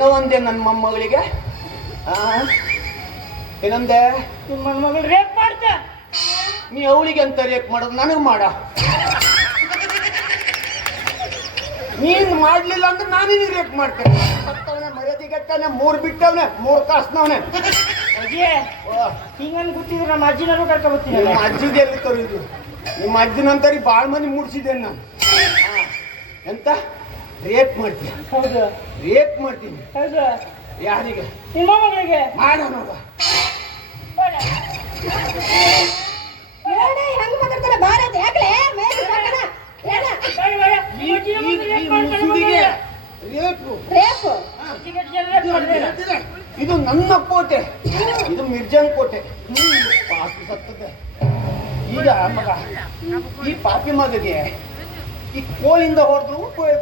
ಏನೋ ಒಂದೇ ನನ್ನ ಮೊಮ್ಮಗಳಿಗೆ ಏನಂದೆ? ನಿಮ್ಮ ಮಗಳು ರೇಪ್ ಮಾಡ್ತಾ ನೀ ಅವಳಿಗೆ ಅಂತ ರೇಪ್ ಮಾಡೋದು ನನಗೆ ಮಾಡ. ನೀನ್ ಮಾಡ್ಲಿಲ್ಲ ಅಂದ್ರೆ ನಾನು ನಿನಗೆ ರೇಪ್ ಮಾಡ್ತೇನೆ. ಸತ್ತವನೆ, ಮರ್ಯಾದೆಗೆಟ್ಟವನೆ, 3 ಬಿಟ್ಟವನೆ, 3 ಕಾಸ್ನವನೆ. ಹಿಂಗನ್ ಗೊತ್ತಿದ್ರು ನಮ್ಮ ಅಜ್ಜಿನೂ ಕರ್ಕೊಂಡ್ ಬರ್ತೀನಿ. ನಿಮ್ಮ ಅಜ್ಜಿಗೆ ಎಲ್ಲಿ ತರುವುದು? ನಿಮ್ಮ ಅಜ್ಜಿನಂತರಿ ಭಾಳ ಮಂದಿ ಮೂಡಿಸಿದ್ದೇನೆ ನಾನು. ಎಂತ ರೇಪ್ ಮಾಡ್ತೀನಿ? ಹೌದು, ರೇಪ್ ಮಾಡ್ತೀನಿ. ಹೌದು. ಯಾರಿಗೆ? ನಿಮ್ಮ ಮಗಳಿಗೆ ಮಾಡ ನೋಡ. ಹೆಂಗ್ ಮಾತಾಡ್ತಾನೆ ಬಾರ ಯಾಕಲೆ ಇದು ನನ್ನ ಕೋಟೆ, ಇದು ಮಿರ್ಜಾನ್ ಕೋಟೆ. ಪಾಪಿ ಸತ್ತದೆ. ಈಗ ಮಗ ಈ ಪಾಪಿ ಮಗಗೆ ಈ ಕೋಲಿಂದ ಹೊಡೆದ್ರು ಉಪಯೋಗ